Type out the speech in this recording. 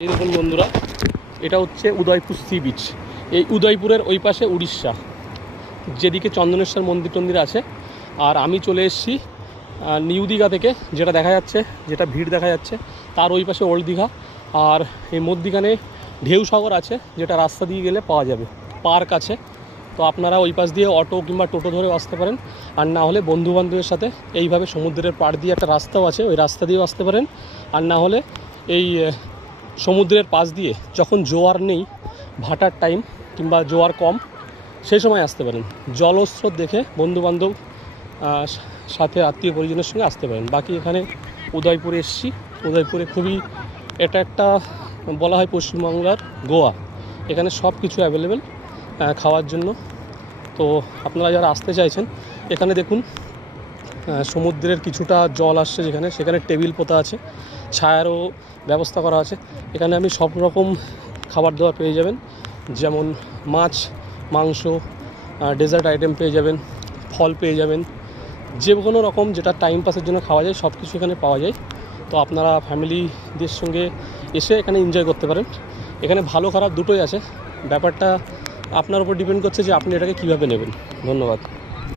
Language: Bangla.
এই দেখুন বন্ধুরা, এটা হচ্ছে উদয়পুর সি বিচ। এই উদয়পুরের ওই পাশে উড়িষ্যা, যেদিকে চন্দনেশ্বর মন্দির টন্দির আছে। আর আমি চলে এসেছি নিউ দীঘা থেকে, যেটা দেখা যাচ্ছে, যেটা ভিড় দেখা যাচ্ছে, তার ওই পাশে ওল্ড দীঘা। আর এই মধ্যিখানে ঢেউ সাগর আছে, যেটা রাস্তা দিয়ে গেলে পাওয়া যাবে। পার্ক আছে, তো আপনারা ওই পাশ দিয়ে অটো কিংবা টোটো ধরে আসতে পারেন। আর না হলে বন্ধুবান্ধবের সাথে এইভাবে সমুদ্রের পাড় দিয়ে একটা রাস্তাও আছে, ওই রাস্তা দিয়েও আসতে পারেন। আর না হলে এই সমুদ্রের পাশ দিয়ে যখন জোয়ার নেই, ভাটার টাইম কিংবা জোয়ার কম, সেই সময় আসতে পারেন। জলস্রোত দেখে বন্ধুবান্ধব সাথে আত্মীয় পরিজনের সঙ্গে আসতে পারেন। বাকি এখানে উদয়পুরে এসেছি। উদয়পুরে এটা একটা বলা হয় পশ্চিমবাংলার গোয়া। এখানে সব কিছু অ্যাভেলেবেল খাওয়ার জন্য। তো আপনারা যারা আসতে চাইছেন, এখানে দেখুন সমুদ্রের কিছুটা জল আসছে, সেখানে টেবিল পোতা আছে, ছায়ারও ব্যবস্থা করা আছে। এখানে আপনি সব রকম খাবার দাবার পেয়ে যাবেন, যেমন মাছ, মাংস, ডেজার্ট আইটেম পেয়ে যাবেন, ফল পেয়ে যাবেন, যে কোনো রকম যেটা টাইম পাসের জন্য খাওয়া যায় সব কিছু এখানে পাওয়া যায়। তো আপনারা ফ্যামিলিদের সঙ্গে এসে এখানে এনজয় করতে পারেন। এখানে ভালো খারাপ দুটোই আছে, ব্যাপারটা আপনার উপর ডিপেন্ড করছে যে আপনি এটাকে কীভাবে নেবেন। ধন্যবাদ।